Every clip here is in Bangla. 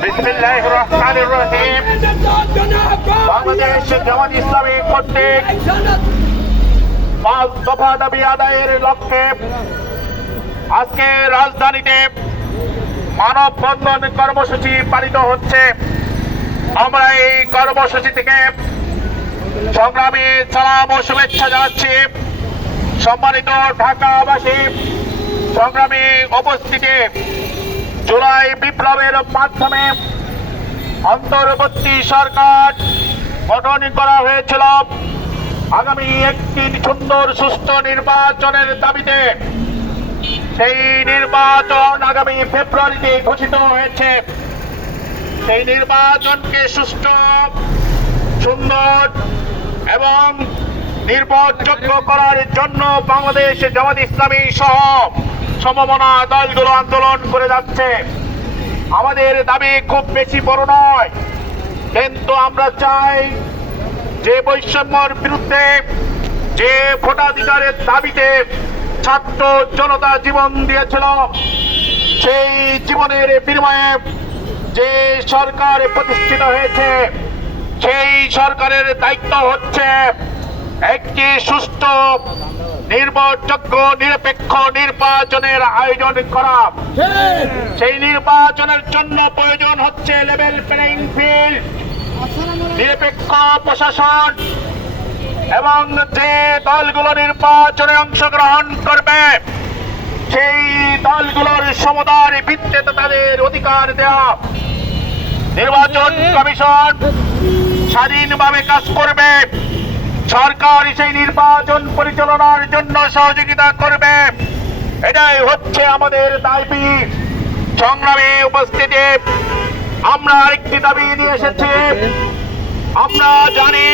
বিসমিল্লাহির রহমানির রহিম। বাংলাদেশ জামাত ইসলামী কর্তৃক 5 দফা দাবি আদায়ের লক্ষ্যে আজকে রাজধানীতে মানববন্ধন কর্মসূচি পালিত হচ্ছে। আমরা এই কর্মসূচি থেকে সংগ্রামী সালাম ও শুভেচ্ছা জানাচ্ছি। সম্মানিত ঢাকাবাসী, সংগ্রামী উপস্থিতি, জুলাই বিপ্লবের মাধ্যমে অন্তর্বর্তী সরকার গঠন করা হয়েছিল। আগামী একটি সুন্দর সুষ্ঠু নির্বাচনের দাবিতে সেই নির্বাচন আগামী ফেব্রুয়ারিতে ঘোষিত হয়েছে। সেই নির্বাচনকে সুষ্ঠু, সুন্দর এবং নির্ভরযোগ্য করার জন্য বাংলাদেশ জামাত ইসলামী সহ সমমনা দলগুলো আন্দোলন করে যাচ্ছে। আমাদের দাবি খুব বেশি বড় নয়, কিন্তু আমরা চাই যে বৈষম্যের বিরুদ্ধে, যে ভোটাধিকারের দাবিতে ছাত্র জনতা জীবন দিয়েছিল, সেই জীবনের বিনিময়ে যে সরকার প্রতিষ্ঠিত হয়েছে, সেই সরকারের দায়িত্ব হচ্ছে একটি সুষ্ঠু, নির্ভরযোগ্য, নিরপেক্ষ নির্বাচনের আয়োজন করা। সেই নির্বাচনের জন্য প্রয়োজন হচ্ছে লেভেল প্লেইং ফিল্ড, নিরপেক্ষ প্রশাসন, এবং যে দলগুলো নির্বাচনে অংশগ্রহণ করবে সেই দলগুলোর সমতার ভিত্তিতে তাদের অধিকার দেওয়া। নির্বাচন কমিশন স্বাধীনভাবে কাজ করবে, সরকার সেই নির্বাচন পরিচালনার জন্য সহযোগিতা করবে। এটাই হচ্ছে আমাদের দাবি। সংগ্রামে উপস্থিতি, আমরা আরেকটি দাবি নিয়ে এসেছি। আমরা জানি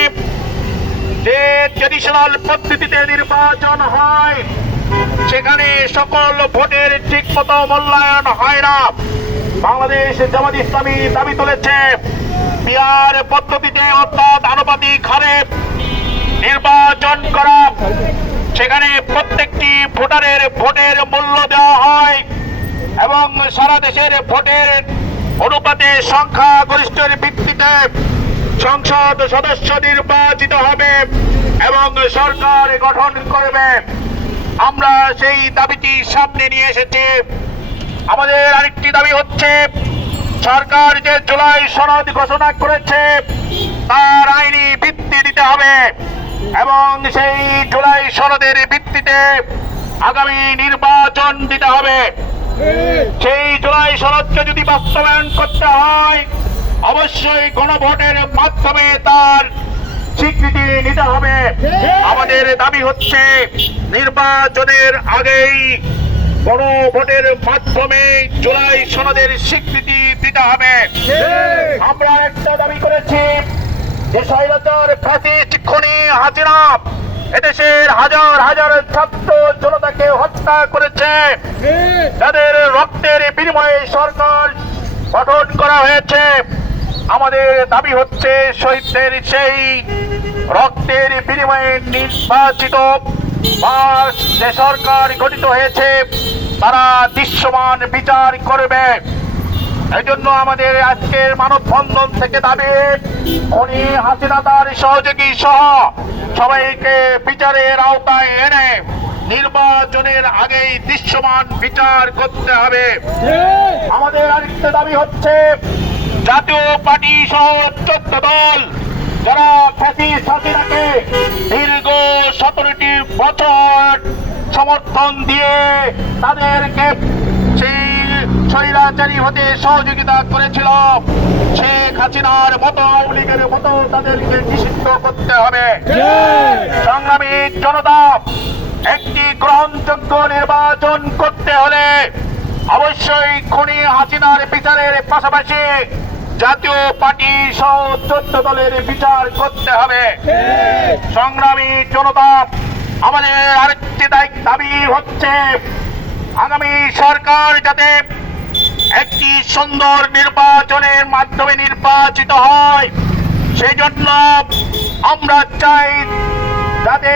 যে ট্রেডিশনাল পদ্ধতিতে নির্বাচন হয়, সেখানে সকল ভোটের ঠিক মতো মূল্যায়ন হয় না। বাংলাদেশ জামাত ইসলামী দাবি তুলেছে পিআর পদ্ধতিতে, অর্থাৎ আনুপাতিক হারে নির্বাচন করা। সেখানে প্রত্যেকটি ভোটারের ভোটের মূল্য দেওয়া হয় এবং সারা দেশের ভোটের অনুপাতে সংখ্যাগরিষ্ঠের ভিত্তিতে সংসদ সদস্য নির্বাচিত হবে এবং সরকার গঠন করবে। আমরা সেই দাবিটি সামনে নিয়ে এসেছি। আমাদের আরেকটি দাবি হচ্ছে সরকার যে জুলাই সনদ ঘোষণা করেছে তার আইনি ভিত্তি দিতে হবে এবং সেই জুলাই সনদের ভিত্তিতে আগামী নির্বাচন দিতে হবে। সেই জুলাই সনদকে যদি বাস্তবায়ন করতে হয়, অবশ্যই গণভোটের মাধ্যমে তার স্বীকৃতি নিতে হবে। আমাদের দাবি হচ্ছে নির্বাচনের আগেই গণভোটের মাধ্যমে জুলাই সনদের স্বীকৃতি দিতে হবে। আমরা একটা দাবি করেছি যে স্বৈরাচার ফ্যাসিস্ট খুনি হাসিনা এদেশের হাজার হাজার ছাত্র জনতাকে হত্যা করেছে, যাদের রক্তের বিনিময়ে সরকার গঠন করা হয়েছে। আমাদের দাবি হচ্ছে শহীদদের সেই রক্তের বিনিময়ে নির্বাচিত যে সরকার গঠিত হয়েছে তারা দৃশ্যমান বিচার করবে। এই জন্য আমাদের আজকের মানববন্ধন থেকে দাবি খুনি হাসিনা তার সহযোগী সহ সবাইকে বিচারের আওতায় এনে নির্বাচনের আগেই দৃশ্যমান বিচার করতে হবে। আমাদের আরেকটা দাবি হচ্ছে জাতীয় পার্টি সহ 14 দল যারা ফ্যাসিস্ট হাসিনাকে দীর্ঘ 17টি বছর সমর্থন দিয়ে তাদেরকে সেই স্বৈরাচারী হতে সহযোগিতা করেছিল, শেখ হাসিনার মতো, আওয়ামী লীগের মতো তাদেরকে নিষিদ্ধ করতে হবে। সংগ্রামী জনতা, একটি গ্রহণযোগ্য নির্বাচন করতে হলে অবশ্যই খুনি হাসিনার বিচারের পাশাপাশি জাতীয় পার্টি সহ 14 দলের বিচার করতে হবে। সংগ্রামী জনতা, আমাদের আরেকটি দাবি হচ্ছে আগামী সরকার যাতে একটি সুন্দর নির্বাচনের মাধ্যমে নির্বাচিত হয়, সেই জন্য আমরা চাই যাতে